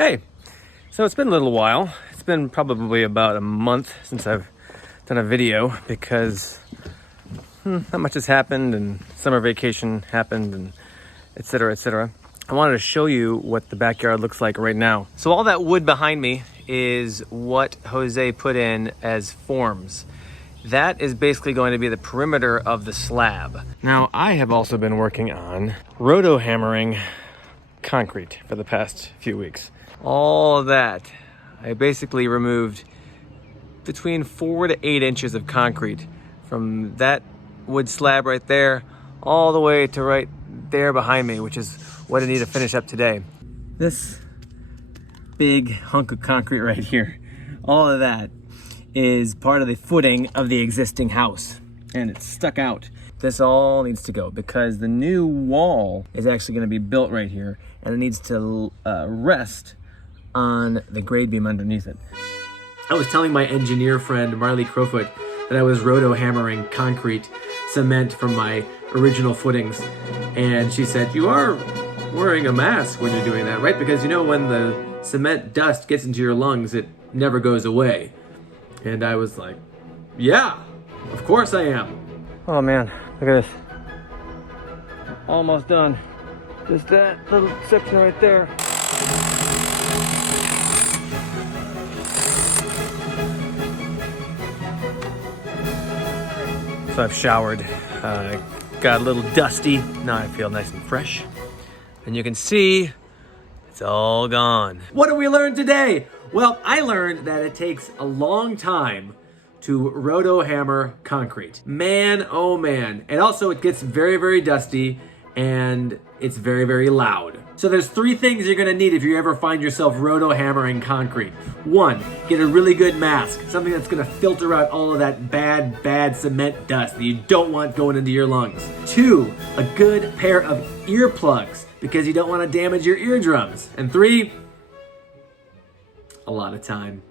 Hey, so it's been a little while. It's been probably about a month since I've done a video because not much has happened and summer vacation happened and etc. etc. I wanted to show you what the backyard looks like right now. So all that wood behind me is what Jose put in as forms. That is basically going to be the perimeter of the slab. Now I have also been working on roto-hammering concrete for the past few weeks. All of that, I basically removed between 4 to 8 inches of concrete from that wood slab right there all the way to right there behind me, which is what I need to finish up today. This big hunk of concrete right here, all of that is part of the footing of the existing house, and it's stuck out. This all needs to go because the new wall is actually going to be built right here, and it needs to rest on the grade beam underneath it. I was telling my engineer friend Marley Crowfoot that I was roto-hammering concrete cement from my original footings, and she said, "You are wearing a mask when you're doing that, right? Because you know when the cement dust gets into your lungs, it never goes away." And I was like, "Yeah, of course I am." Oh man, look at this. Almost done. Just that little section right there. So I've showered, got a little dusty. Now I feel nice and fresh. And you can see it's all gone. What did we learn today? Well, I learned that it takes a long time to roto-hammer concrete. Man, oh man. And also it gets very, very dusty and it's very, very loud. So there's 3 things you're gonna need if you ever find yourself roto-hammering concrete. 1, get a really good mask, something that's gonna filter out all of that bad cement dust that you don't want going into your lungs. 2, a good pair of earplugs because you don't wanna damage your eardrums. And 3, a lot of time.